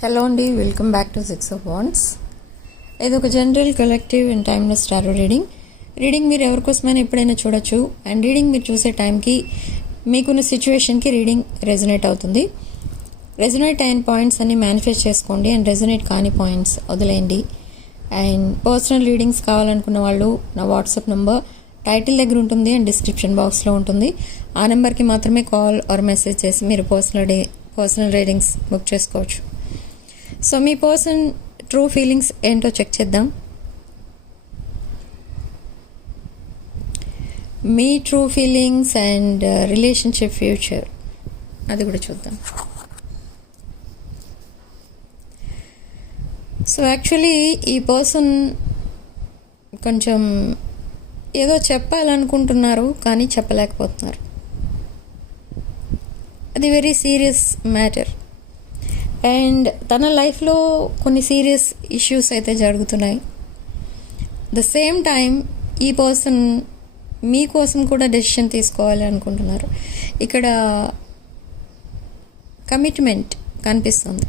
Hello అండి, welcome back to 6 of Wands. ఇది ఒక general collective and timeless tarot reading మీరు ఎవరికోసమైనా ఎప్పుడైనా చూడొచ్చు. అండ్ రీడింగ్ మీరు చూసే టైంకి మీకున్న సిచ్యువేషన్కి రీడింగ్ రెజొనేట్ అవుతుంది. రెజొనేట్ అయిన పాయింట్స్ అన్ని మేనిఫెస్ట్ చేసుకోండి అండ్ రెజొనేట్ కాని పాయింట్స్ వదిలేయండి. అండ్ పర్సనల్ రీడింగ్స్ కావాలనుకున్న వాళ్ళు నా వాట్సాప్ నెంబర్ టైటిల్ దగ్గర ఉంటుంది అండ్ డిస్క్రిప్షన్ బాక్స్లో ఉంటుంది. ఆ నెంబర్కి మాత్రమే కాల్ ఆర్ మెసేజ్ చేసి మీరు పర్సనల్ రీడింగ్స్ బుక్ చేసుకోవచ్చు. సో మీ పర్సన్ ట్రూ ఫీలింగ్స్ ఏంటో చెక్ చేద్దాం. మీ true feelings and relationship future అది కూడా చూద్దాం. సో యాక్చువల్లీ ఈ పర్సన్ కొంచెం ఏదో చెప్పాలనుకుంటున్నారు కానీ చెప్పలేకపోతున్నారు. అది వెరీ సీరియస్ మ్యాటర్. అండ్ తన లైఫ్లో కొన్ని సీరియస్ ఇష్యూస్ అయితే జరుగుతున్నాయి. ద సేమ్ టైం ఈ పర్సన్ మీకోసం కూడా డెసిషన్ తీసుకోవాలి అనుకుంటున్నారు. ఇక్కడ కమిట్మెంట్ కనిపిస్తుంది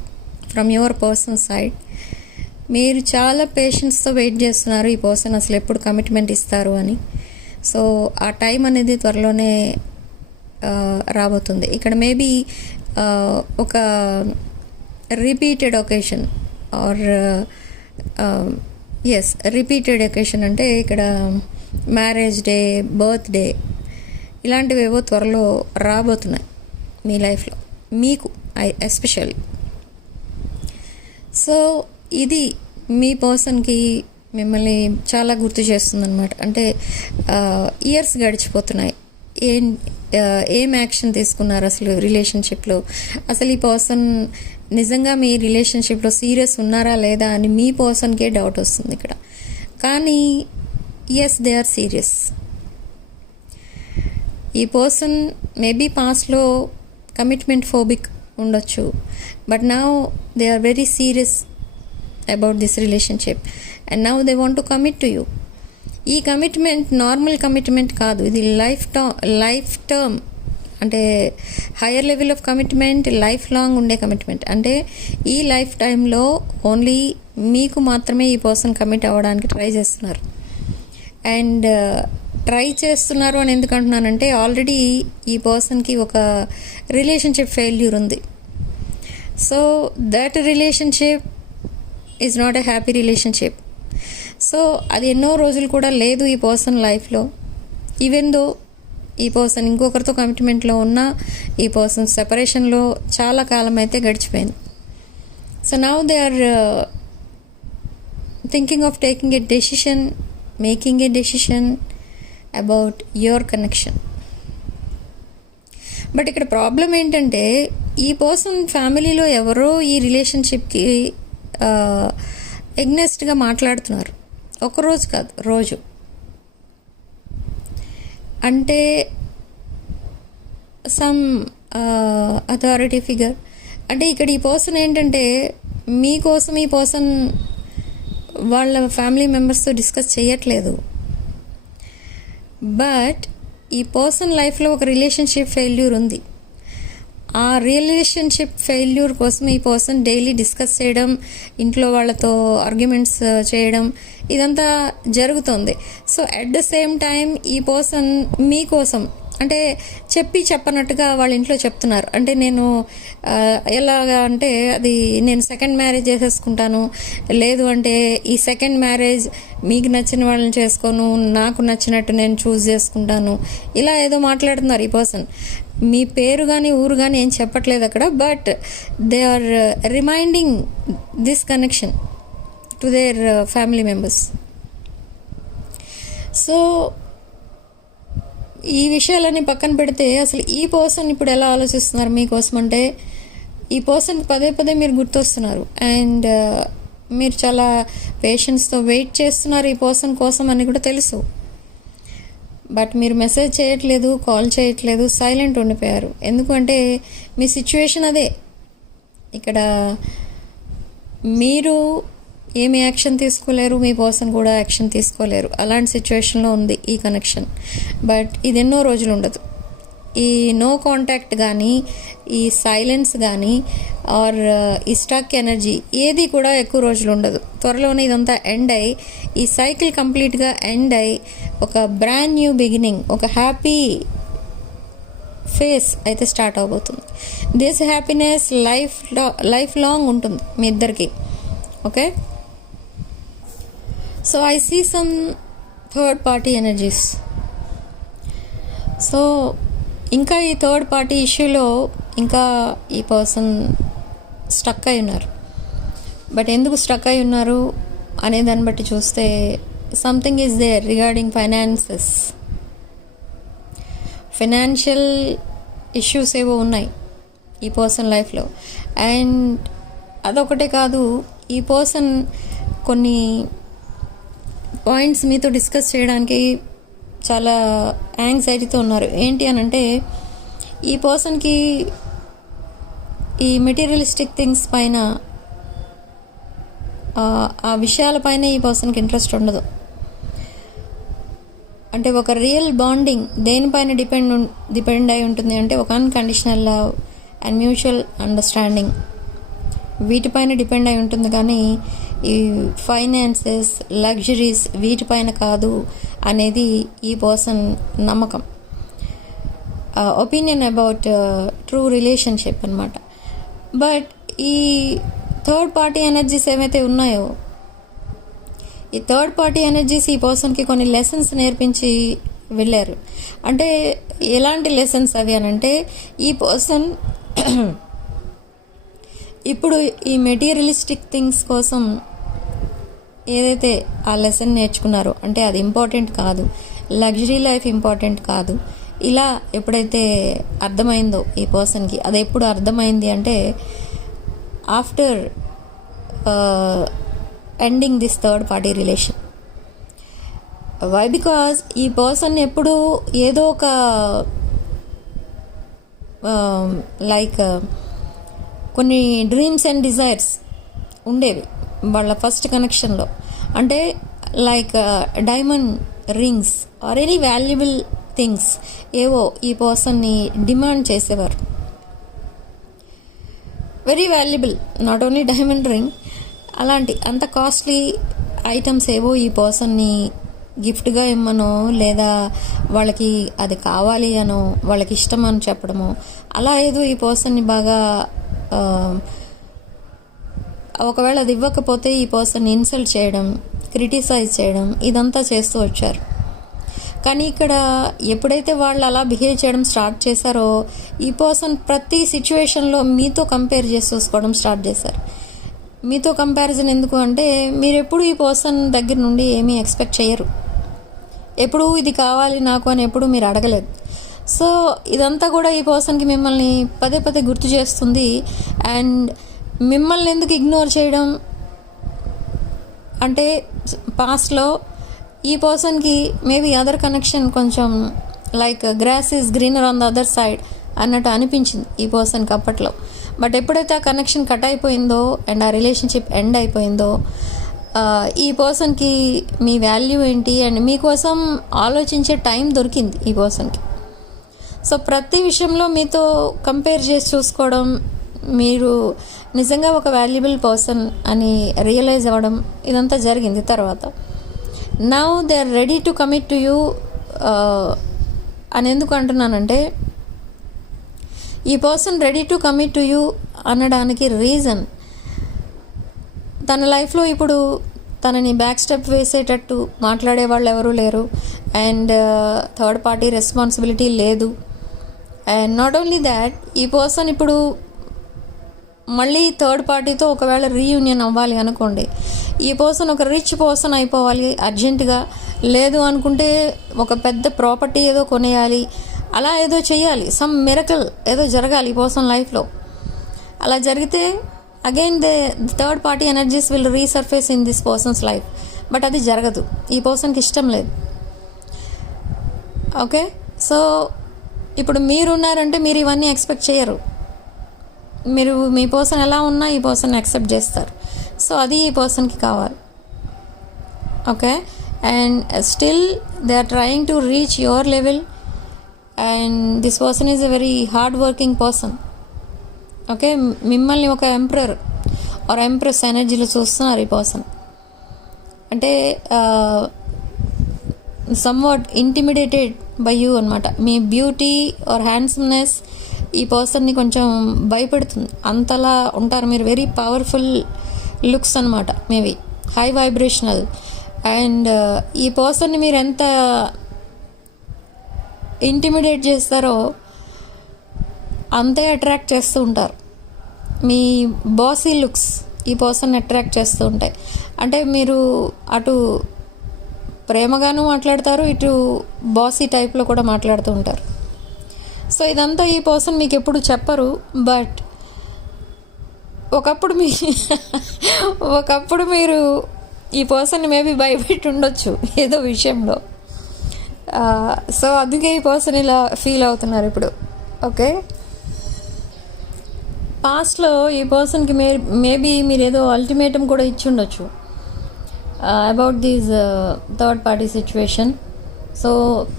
ఫ్రమ్ యువర్ పర్సన్ సైడ్. మీరు చాలా పేషెన్స్తో వెయిట్ చేస్తున్నారు ఈ పర్సన్ అసలు ఎప్పుడు కమిట్మెంట్ ఇస్తారు అని. సో ఆ టైం అనేది త్వరలోనే రాబోతుంది. ఇక్కడ మేబీ ఒక repeated occasion or repeated occasion అంటే ఇక్కడ మ్యారేజ్ డే, బర్త్డే ఇలాంటివి ఏవో త్వరలో రాబోతున్నాయి మీ లైఫ్లో, మీకు ఎస్పెషల్లీ. సో ఇది మీ పర్సన్కి మిమ్మల్ని చాలా గుర్తు చేస్తుందన్నమాట. అంటే ఇయర్స్ గడిచిపోతున్నాయి. ఏం యాక్షన్ తీసుకున్నారు అసలు రిలేషన్షిప్లో? అసలు ఈ పర్సన్ నిజంగా మీ రిలేషన్షిప్లో సీరియస్ ఉన్నారా లేదా అని మీ పర్సన్కే డౌట్ వస్తుంది ఇక్కడ. కానీ ఎస్, దే ఆర్ సీరియస్. ఈ పర్సన్ మేబీ పాస్ట్లో కమిట్మెంట్ ఫోబిక్ ఉండొచ్చు, but now they are very serious about this relationship and now they want to commit to you. ఈ కమిట్మెంట్ నార్మల్ కమిట్మెంట్ కాదు, ఇది లైఫ్ టర్మ్ అంటే higher level of commitment, life long ఉండే commitment. అంటే ఈ life టైంలో only మీకు మాత్రమే ఈ పర్సన్ కమిట్ అవ్వడానికి ట్రై చేస్తున్నారు. అండ్ ట్రై చేస్తున్నారు అని ఎందుకు అంటున్నానంటే ఆల్రెడీ ఈ పర్సన్కి ఒక రిలేషన్షిప్ ఫెయిల్యూర్ ఉంది. So that relationship is not a happy relationship. So అది ఎన్నో రోజులు కూడా లేదు ఈ పర్సన్ లైఫ్లో. ఈవెన్ దో ఈ పర్సన్ ఇంకొకరితో కమిట్మెంట్లో ఉన్న ఈ పర్సన్ సెపరేషన్లో చాలా కాలం అయితే గడిచిపోయింది. So now they are thinking of taking a decision, making a decision about your connection. But ఇక్కడ ప్రాబ్లం ఏంటంటే ఈ పర్సన్ ఫ్యామిలీలో ఎవరో ఈ రిలేషన్షిప్కి ఎగ్నెస్ట్గా మాట్లాడుతున్నారు. ఒకరోజు కాదు, రోజు. అంటే సమ్ అథారిటీ ఫిగర్. అంటే ఇక్కడ ఈ పర్సన్ ఏంటంటే మీకోసం ఈ పర్సన్ వాళ్ళ ఫ్యామిలీ మెంబర్స్తో డిస్కస్ చేయట్లేదు. బట్ ఈ పర్సన్ లైఫ్లో ఒక రిలేషన్షిప్ ఫెయిల్యూర్ ఉంది. ఆ రిలేషన్షిప్ ఫెయిల్యూర్ కోసం ఈ పర్సన్ డైలీ డిస్కస్ చేయడం, ఇంట్లో వాళ్ళతో ఆర్గ్యుమెంట్స్ చేయడం ఇదంతా జరుగుతుంది. So at the same time ఈ పర్సన్ మీకోసం అంటే చెప్పనట్టుగా వాళ్ళ ఇంట్లో చెప్తున్నారు. అంటే నేను ఎలాగా అంటే అది నేను సెకండ్ మ్యారేజ్ చేసేసుకుంటాను, లేదు అంటే ఈ సెకండ్ మ్యారేజ్ మీకు నచ్చిన వాళ్ళని చేసుకోను, నాకు నచ్చినట్టు నేను చూస్ చేసుకుంటాను, ఇలా ఏదో మాట్లాడుతున్నారు ఈ పర్సన్. మీ పేరు కానీ ఊరు కానీ ఏం చెప్పట్లేదు అక్కడ. But they are reminding this connection to their family members. So ఈ విషయాలన్నీ పక్కన పెడితే అసలు ఈ పర్సన్ ఇప్పుడు ఎలా ఆలోచిస్తున్నారు మీకోసం అంటే ఈ పర్సన్ పదే పదే మీరు గుర్తొస్తున్నారు. అండ్ మీరు చాలా పేషెన్స్తో వెయిట్ చేస్తున్నారు ఈ పర్సన్ కోసం అని కూడా తెలుసు. బట్ మీరు మెసేజ్ చేయట్లేదు, కాల్ చేయట్లేదు, సైలెంట్ ఉండిపోయారు. ఎందుకంటే మీ సిచ్యువేషన్ అదే. ఇక్కడ మీరు ఏమి యాక్షన్ తీసుకోలేరు, మీ పర్సన్ కూడా యాక్షన్ తీసుకోలేరు. అలాంటి సిచ్యువేషన్లో ఉంది ఈ కనెక్షన్. బట్ ఇది ఎన్నో రోజులు ఉండదు. ఈ నో కాంటాక్ట్ కానీ, ఈ సైలెన్స్ కానీ, ఆర్ ఈ స్టక్ ఎనర్జీ ఏది కూడా ఎక్కువ రోజులు ఉండదు. త్వరలోనే ఇదంతా ఎండ్ అయ్యి, ఈ సైకిల్ కంప్లీట్గా ఎండ్ అయ్యి, ఒక బ్రాండ్ న్యూ బిగినింగ్, ఒక హ్యాపీ ఫేస్ అయితే స్టార్ట్ అవబోతుంది. దిస్ హ్యాపీనెస్ లైఫ్ లాంగ్ ఉంటుంది మీ ఇద్దరికి. Okay, so I see some third party energies. So ఇంకా ఈ థర్డ్ పార్టీ ఇష్యూలో ఇంకా ఈ పర్సన్ స్టక్ అయి ఉన్నారు. బట్ ఎందుకు స్టక్ అయి ఉన్నారు అనే దాన్ని బట్టి చూస్తే something is there regarding finances. Financial issues ఏవో ఉన్నాయి ఈ పర్సన్ లైఫ్లో. అండ్ అదొకటే కాదు, ఈ పర్సన్ కొన్ని పాయింట్స్ మీతో డిస్కస్ చేయడానికి చాలా యాంగ్జైటీతో ఉన్నారు. ఏంటి అని అంటే, ఈ పర్సన్కి ఈ మెటీరియలిస్టిక్ థింగ్స్ పైన, ఆ విషయాలపైన ఈ పర్సన్కి ఇంట్రెస్ట్ ఉండదు. అంటే ఒక రియల్ బాండింగ్ దేనిపైన డిపెండ్ అయి ఉంటుంది అంటే, ఒక unconditional love and mutual understanding, వీటిపైన డిపెండ్ అయి ఉంటుంది. కానీ ఈ ఫైనాన్సెస్, లగ్జరీస్ వీటిపైన కాదు అనేది ఈ పర్సన్ నమ్మకం. ఒపీనియన్ అబౌట్ ట్రూ రిలేషన్షిప్ అనమాట. బట్ ఈ థర్డ్ పార్టీ ఎనర్జీస్ ఏవైతే ఉన్నాయో, ఈ థర్డ్ పార్టీ ఎనర్జీస్ ఈ పర్సన్కి కొన్ని లెసన్స్ నేర్పించి వెళ్ళారు. అంటే ఎలాంటి లెసన్స్ అవి అని అంటే, ఈ పర్సన్ ఇప్పుడు ఈ మెటీరియలిస్టిక్ థింగ్స్ కోసం ఏదైతే ఆ లెసన్ నేర్చుకున్నారో, అంటే అది ఇంపార్టెంట్ కాదు, లగ్జరీ లైఫ్ ఇంపార్టెంట్ కాదు, ఇలా ఎప్పుడైతే అర్థమైందో ఈ పర్సన్కి, అది ఎప్పుడు అర్థమైంది అంటే after ending this third party relation. Why? Because ఈ పర్సన్ ఎప్పుడు ఏదో ఒక లైక్ కొన్ని డ్రీమ్స్ అండ్ డిజైర్స్ ఉండేవి వాళ్ళ ఫస్ట్ కనెక్షన్లో. అంటే like diamond rings or any valuable things ఏవో ఈ పర్సన్ని డిమాండ్ చేసేవారు. Very valuable, not only diamond ring, అలాంటి అంత కాస్ట్లీ ఐటమ్స్ ఏవో ఈ పర్సన్ని గిఫ్ట్గా ఇమ్మనో, లేదా వాళ్ళకి అది కావాలి అనో, వాళ్ళకి ఇష్టం అని చెప్పడమో, అలా ఏదో ఈ పర్సన్ని బాగా, ఒకవేళ అది ఇవ్వకపోతే ఈ పర్సన్ ఇన్సల్ట్ చేయడం, క్రిటిసైజ్ చేయడం, ఇదంతా చేస్తూ వచ్చారు. కానీ ఇక్కడ ఎప్పుడైతే వాళ్ళు అలా బిహేవ్ చేయడం స్టార్ట్ చేశారో, ఈ పర్సన్ ప్రతి సిచ్యువేషన్లో మీతో కంపేర్ చేసి చూసుకోవడం స్టార్ట్ చేశారు. మీతో కంపారిజన్ ఎందుకు అంటే, మీరు ఎప్పుడు ఈ పర్సన్ దగ్గర నుండి ఏమీ ఎక్స్పెక్ట్ చేయరు, ఎప్పుడు ఇది కావాలి నాకు అని ఎప్పుడు మీరు అడగలేదు. సో ఇదంతా కూడా ఈ పర్సన్కి మిమ్మల్ని పదే పదే గుర్తు చేస్తుంది. అండ్ మిమ్మల్ని ఎందుకు ఇగ్నోర్ చేయడం అంటే, పాస్ట్లో ఈ పర్సన్కి మేబీ అదర్ కనెక్షన్ కొంచెం like grass is greener on the other side అన్నట్టు అనిపించింది ఈ పర్సన్కి అప్పట్లో. బట్ ఎప్పుడైతే ఆ కనెక్షన్ కట్ అయిపోయిందో అండ్ ఆ రిలేషన్షిప్ ఎండ్ అయిపోయిందో, ఈ పర్సన్కి మీ వాల్యూ ఏంటి అండ్ మీకోసం ఆలోచించే టైం దొరికింది ఈ పర్సన్కి. సో ప్రతి విషయంలో మీతో కంపేర్ చేసి చూసుకోవడం, మీరు నిజంగా ఒక వాల్యుబుల్ పర్సన్ అని రియలైజ్ అవ్వడం, ఇదంతా జరిగింది. తర్వాత now they are ready to commit to you అని ఎందుకు అంటున్నానంటే, ఈ person ready to commit to you అనడానికి రీజన్, తన లైఫ్లో ఇప్పుడు తనని బ్యాక్ స్టెప్ వేసేటట్టు మాట్లాడే వాళ్ళు ఎవరూ లేరు. అండ్ థర్డ్ పార్టీ రెస్పాన్సిబిలిటీ లేదు. అండ్ నాట్ ఓన్లీ దాట్, ఈ పర్సన్ ఇప్పుడు మళ్ళీ థర్డ్ పార్టీతో ఒకవేళ రీయూనియన్ అవ్వాలి అనుకోండి, ఈ పర్సన్ ఒక రిచ్ పర్సన్ అయిపోవాలి అర్జెంటుగా, లేదు అనుకుంటే ఒక పెద్ద ప్రాపర్టీ ఏదో కొనేయాలి, అలా ఏదో చేయాలి, సమ్ మిరకల్ ఏదో జరగాలి ఈ పర్సన్ లైఫ్లో. అలా జరిగితే again the third party energies will resurface in this persons life. But అది జరగదు, ఈ పర్సన్కి ఇష్టం లేదు. ఓకే, సో ఇప్పుడు మీరున్నారంటే మీరు ఇవన్నీ ఎక్స్పెక్ట్ చేయరు. మీరు మీ పర్సన్ ఎలా ఉన్నా ఈ పర్సన్ యాక్సెప్ట్ చేస్తారు. సో అది ఈ పర్సన్కి కావాలి. Okay, and still they are trying to reach your level. And this person is a very hard working person. Okay, మిమ్మల్ని ఒక ఎంపరర్ ఆర్ ఎంప్రెస్ ఎనర్జీలో చూస్తున్నారు ఈ పర్సన్. అంటే సమ్వాట్ ఇంటిమిడేటెడ్ బై యూ అనమాట. మీ బ్యూటీ ఆర్ హ్యాండ్సమ్నెస్ ఈ పర్సన్ని కొంచెం భయపెడుతుంది. అంతలా ఉంటారు మీరు. వెరీ పవర్ఫుల్ లుక్స్ అనమాట మేబీ, హై వైబ్రేషనల్. అండ్ ఈ పర్సన్ని మీరు ఎంత ఇంటిమిడేట్ చేస్తారో అంతే అట్రాక్ట్ చేస్తూ ఉంటారు. మీ బాసీ లుక్స్ ఈ పర్సన్ అట్రాక్ట్ చేస్తూ ఉంటాయి. అంటే మీరు అటు ప్రేమగాను మాట్లాడతారు, ఇటు బాసీ టైప్లో కూడా మాట్లాడుతూ ఉంటారు. సో ఇదంతా ఈ పర్సన్ మీకు ఎప్పుడు చెప్పరు. బట్ ఒకప్పుడు మీరు ఈ పర్సన్ని మేబీ భయపెట్టి ఉండొచ్చు ఏదో విషయంలో. సో అందుకే ఈ పర్సన్ ఇలా ఫీల్ అవుతున్నారు ఇప్పుడు. ఓకే, పాస్ట్లో ఈ పర్సన్కి మేబీ మీరు ఏదో అల్టిమేటం కూడా ఇచ్చి ఉండొచ్చు about these third party situation. So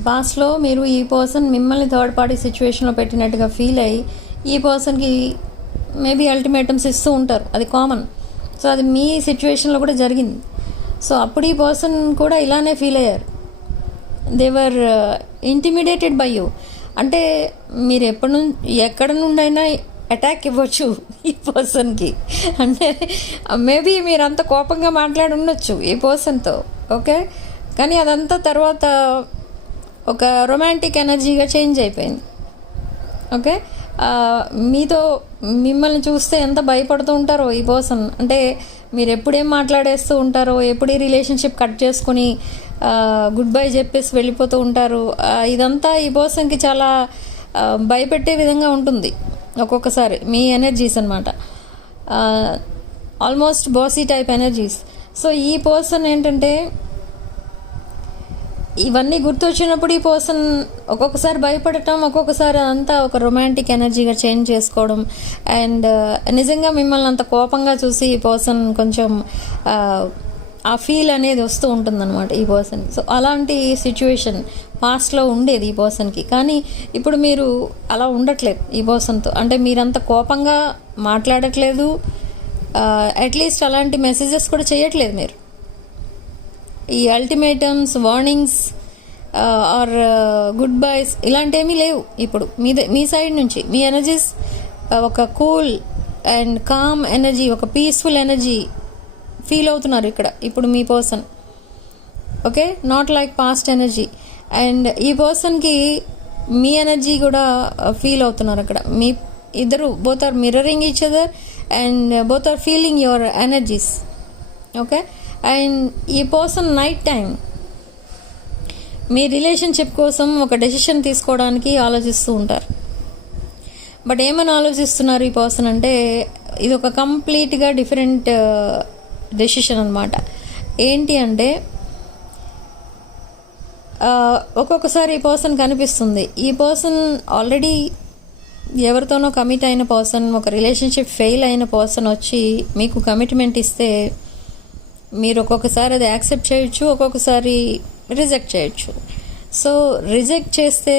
పాస్ట్లో మీరు ఈ పర్సన్ మిమ్మల్ని థర్డ్ పార్టీ సిచ్యువేషన్లో పెట్టినట్టుగా ఫీల్ అయ్యి ఈ పర్సన్కి మేబీ అల్టిమేటమ్స్ ఇస్తూ ఉంటారు, అది కామన్. సో అది మీ సిచ్యువేషన్లో కూడా జరిగింది. సో అప్పుడు ఈ పర్సన్ కూడా ఇలానే ఫీల్ అయ్యారు. దేవర్ ఇంటిమిడేటెడ్ బై యూ. అంటే మీరు ఎక్కడ నుండైనా అటాక్ ఇవ్వచ్చు ఈ పర్సన్కి. అంటే మేబీ మీరు అంత కోపంగా మాట్లాడి ఉండొచ్చు ఈ పర్సన్తో. ఓకే, కానీ అదంతా తర్వాత ఒక రొమాంటిక్ ఎనర్జీగా చేంజ్ అయిపోయింది. ఓకే, మిమ్మల్ని చూస్తే ఎంత భయపడుతూ ఉంటారో ఈ పర్సన్. అంటే మీరు ఎప్పుడేం మాట్లాడేస్తూ ఉంటారో, ఎప్పుడు ఈ రిలేషన్షిప్ కట్ చేసుకుని గుడ్ బై చెప్పేసి వెళ్ళిపోతూ ఉంటారు. ఇదంతా ఈ పర్సన్కి చాలా భయపెట్టే విధంగా ఉంటుంది ఒక్కొక్కసారి. మీ ఎనర్జీస్ అనమాట, almost bossy type energies. So ఈ పర్సన్ ఏంటంటే ఇవన్నీ గుర్తొచ్చినప్పుడు ఈ పర్సన్ ఒక్కొక్కసారి భయపడటం, ఒక్కొక్కసారి అంతా ఒక రొమాంటిక్ ఎనర్జీగా చేంజ్ చేసుకోవడం. అండ్ నిజంగా మిమ్మల్ని అంత కోపంగా చూసి ఈ పర్సన్ కొంచెం ఆ ఫీల్ అనేది వస్తూ ఉంటుందన్నమాట ఈ పర్సన్. సో అలాంటి సిచ్యువేషన్ పాస్ట్లో ఉండేది ఈ పర్సన్కి. కానీ ఇప్పుడు మీరు అలా ఉండట్లేదు ఈ పర్సన్తో. అంటే మీరంత కోపంగా మాట్లాడట్లేదు, అట్లీస్ట్ అలాంటి మెసేజెస్ కూడా చేయట్లేదు మీరు. ఈ ultimatums, warnings or good byes ఇలాంటివేమీ లేవు ఇప్పుడు మీ సైడ్ నుంచి. మీ ఎనర్జీస్ ఒక కూల్ అండ్ కామ్ ఎనర్జీ, ఒక పీస్ఫుల్ ఎనర్జీ ఫీల్ అవుతున్నారు ఇక్కడ ఇప్పుడు మీ person. Okay, not like past energy. And ఈ పర్సన్కి మీ ఎనర్జీ కూడా ఫీల్ అవుతున్నారు అక్కడ. మీ ఇద్దరు both are mirroring each other and both are feeling your energies. Okay, and ఈ పర్సన్ నైట్ టైం మీ రిలేషన్షిప్ కోసం ఒక డెసిషన్ తీసుకోవడానికి ఆలోచిస్తూ ఉంటారు. బట్ ఏమని ఆలోచిస్తున్నారు ఈ పర్సన్ అంటే ఇది ఒక కంప్లీట్గా డిఫరెంట్ డెసిషన్ అనమాట. ఏంటి అంటే ఒక్కొక్కసారి ఈ పర్సన్ కనిపిస్తుంది, ఈ పర్సన్ ఆల్రెడీ ఎవరితోనో కమిట్ అయిన పర్సన్, ఒక రిలేషన్షిప్ ఫెయిల్ అయిన పర్సన్ వచ్చి మీకు కమిట్మెంట్ ఇస్తే మీరు ఒక్కొక్కసారి అది యాక్సెప్ట్ చేయొచ్చు, ఒక్కొక్కసారి రిజెక్ట్ చేయొచ్చు. సో రిజెక్ట్ చేస్తే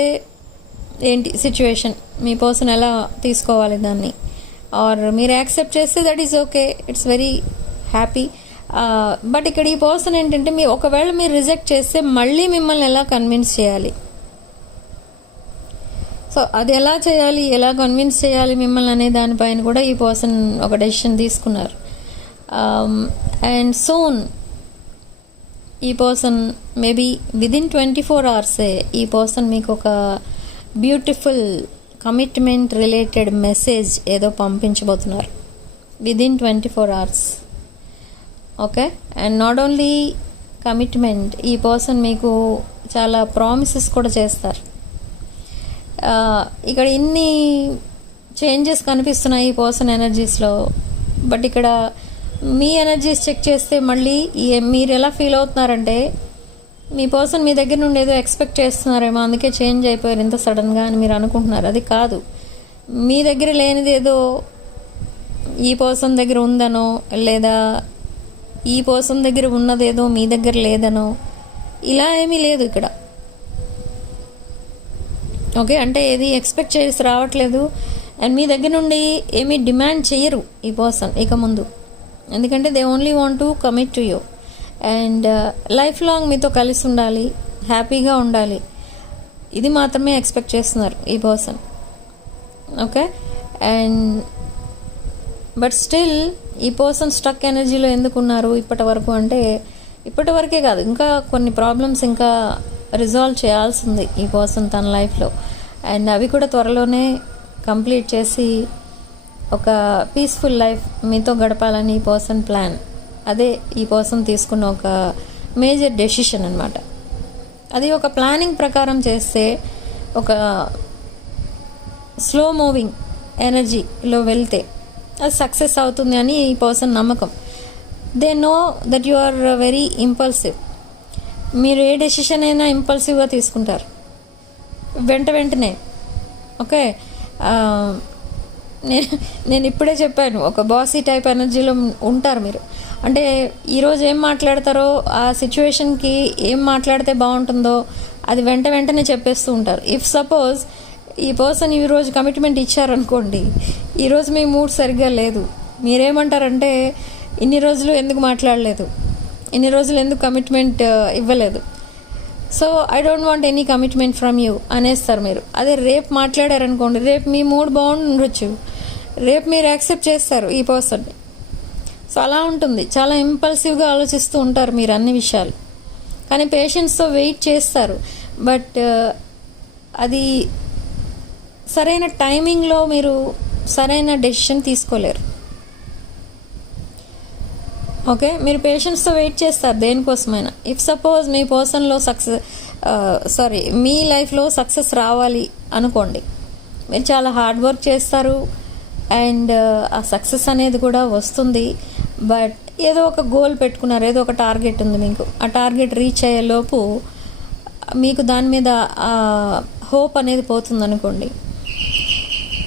ఏంటి సిచ్యువేషన్, మీ పర్సన్ ఎలా తీసుకోవాలి దాన్ని, ఆర్ మీరు యాక్సెప్ట్ చేస్తే that is okay, it's very happy. But ఇక్కడ ఈ పర్సన్ ఏంటంటే ఒకవేళ మీరు రిజెక్ట్ చేస్తే మళ్ళీ మిమ్మల్ని ఎలా కన్విన్స్ చేయాలి, సో అది ఎలా చేయాలి, ఎలా కన్విన్స్ చేయాలి మిమ్మల్ని అనే దానిపైన కూడా ఈ పర్సన్ ఒక డెసిషన్ తీసుకున్నారు. అండ్ సూన్ ఈ పర్సన్ మేబీ విదిన్ 24 hours ఈ పర్సన్ మీకు ఒక బ్యూటిఫుల్ కమిట్మెంట్ రిలేటెడ్ మెసేజ్ ఏదో పంపించబోతున్నారు within 24 hours. Okay, and not only commitment, ఈ పర్సన్ మీకు చాలా ప్రామిసెస్ కూడా చేస్తారు. ఇక్కడ ఇన్ని చేంజెస్ కనిపిస్తున్నాయి ఈ పర్సన్ ఎనర్జీస్లో. బట్ ఇక్కడ మీ ఎనర్జీస్ చెక్ చేస్తే మళ్ళీ మీరు ఎలా ఫీల్ అవుతున్నారంటే మీ పర్సన్ మీ దగ్గర నుండి ఏదో ఎక్స్పెక్ట్ చేస్తున్నారేమో, అందుకే చేంజ్ అయిపోయారు ఇంత సడన్గా అని మీరు అనుకుంటున్నారు. అది కాదు, మీ దగ్గర లేనిది ఏదో ఈ పర్సన్ దగ్గర ఉందనో, లేదా ఈ పర్సన్ దగ్గర ఉన్నదేదో మీ దగ్గర లేదనో, ఇలా ఏమీ లేదు ఇక్కడ. ఓకే, అంటే ఏది ఎక్స్పెక్ట్ చేసి రావట్లేదు అండ్ మీ దగ్గర నుండి ఏమీ డిమాండ్ చేయరు ఈ పర్సన్ ఇక ముందు. ఎందుకంటే they only want to commit to you and life long మీతో కలిసి ఉండాలి, హ్యాపీగా ఉండాలి, ఇది మాత్రమే ఎక్స్పెక్ట్ చేస్తున్నారు ఈ person. Okay, and but still ఈ పర్సన్ స్టక్ ఎనర్జీలో ఎందుకున్నారు ఇప్పటి వరకు అంటే, ఇప్పటి వరకే కాదు, ఇంకా కొన్ని ప్రాబ్లమ్స్ ఇంకా రిజాల్వ్ చేయాల్సి ఉంది ఈ పర్సన్ తన లైఫ్లో. అండ్ అవి కూడా త్వరలోనే కంప్లీట్ చేసి ఒక పీస్ఫుల్ లైఫ్ మీతో గడపాలని ఈ పర్సన్ ప్లాన్. అదే ఈ పర్సన్ తీసుకున్న ఒక మేజర్ డెసిషన్ అనమాట. అది ఒక ప్లానింగ్ ప్రకారం చేస్తే ఒక స్లో మూవింగ్ ఎనర్జీలో వెళ్తే అది సక్సెస్ అవుతుంది అని ఈ పర్సన్ నమ్మకం. They know that you are very impulsive. మీరు ఏ డెసిషన్ అయినా ఇంపల్సివ్గా తీసుకుంటారు వెంటనే. ఓకే, నేను ఇప్పుడే చెప్పాను, ఒక బాసీ టైప్ ఎనర్జీలో ఉంటారు మీరు. అంటే ఈరోజు ఏం మాట్లాడతారో, ఆ సిచ్యువేషన్కి ఏం మాట్లాడితే బాగుంటుందో అది వెంటనే చెప్పేస్తూ ఉంటారు. ఇఫ్ సపోజ్ ఈ పర్సన్ ఈరోజు కమిట్మెంట్ ఇచ్చారనుకోండి, ఈరోజు మీ మూడ్ సరిగ్గా లేదు, మీరేమంటారంటే ఇన్ని రోజులు ఎందుకు మాట్లాడలేదు, ఇన్ని రోజులు ఎందుకు కమిట్మెంట్ ఇవ్వలేదు, so I don't want any commitment from you అనేస్తారు మీరు. అదే రేపు మాట్లాడారనుకోండి, రేపు మీ మూడ్ బాగుండొచ్చు, రేపు మీరు యాక్సెప్ట్ చేస్తారు ఈ పర్సన్ని. సో అలా ఉంటుంది, చాలా ఇంపల్సివ్గా ఆలోచిస్తూ ఉంటారు మీరు అన్ని విషయాలు, కానీ పేషెన్స్తో వెయిట్ చేస్తారు. బట్ అది సరైన టైమింగ్లో మీరు సరైన డెసిషన్ తీసుకోలేరు. ఓకే, మీరు పేషెన్స్తో వెయిట్ చేస్తారు దేనికోసమైనా. ఇఫ్ సపోజ్ మీ పర్సన్లో మీ లైఫ్లో సక్సెస్ రావాలి అనుకోండి, మీరు చాలా హార్డ్ వర్క్ చేస్తారు అండ్ ఆ సక్సెస్ అనేది కూడా వస్తుంది. బట్ ఏదో ఒక గోల్ పెట్టుకున్నారు, ఏదో ఒక టార్గెట్ ఉంది మీకు, ఆ టార్గెట్ రీచ్ అయ్యేలోపు మీకు దాని మీద హోప్ అనేది పోతుంది అనుకోండి.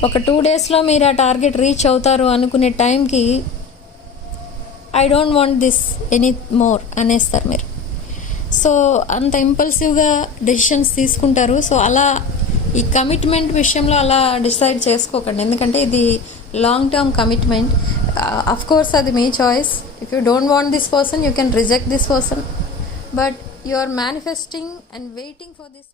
ఒక 2 డేస్లో మీరు ఆ టార్గెట్ రీచ్ అవుతారు అనుకునే టైంకి I don't want this any more అనేస్తారు మీరు. సో అంత ఇంపల్సివ్గా డెసిషన్స్ తీసుకుంటారు. సో అలా ఈ కమిట్మెంట్ విషయంలో అలా డిసైడ్ చేసుకోకండి, ఎందుకంటే ఇది long term commitment. Of course అది మీ choice. If you don't want this person you can reject this person, but you are manifesting and waiting for this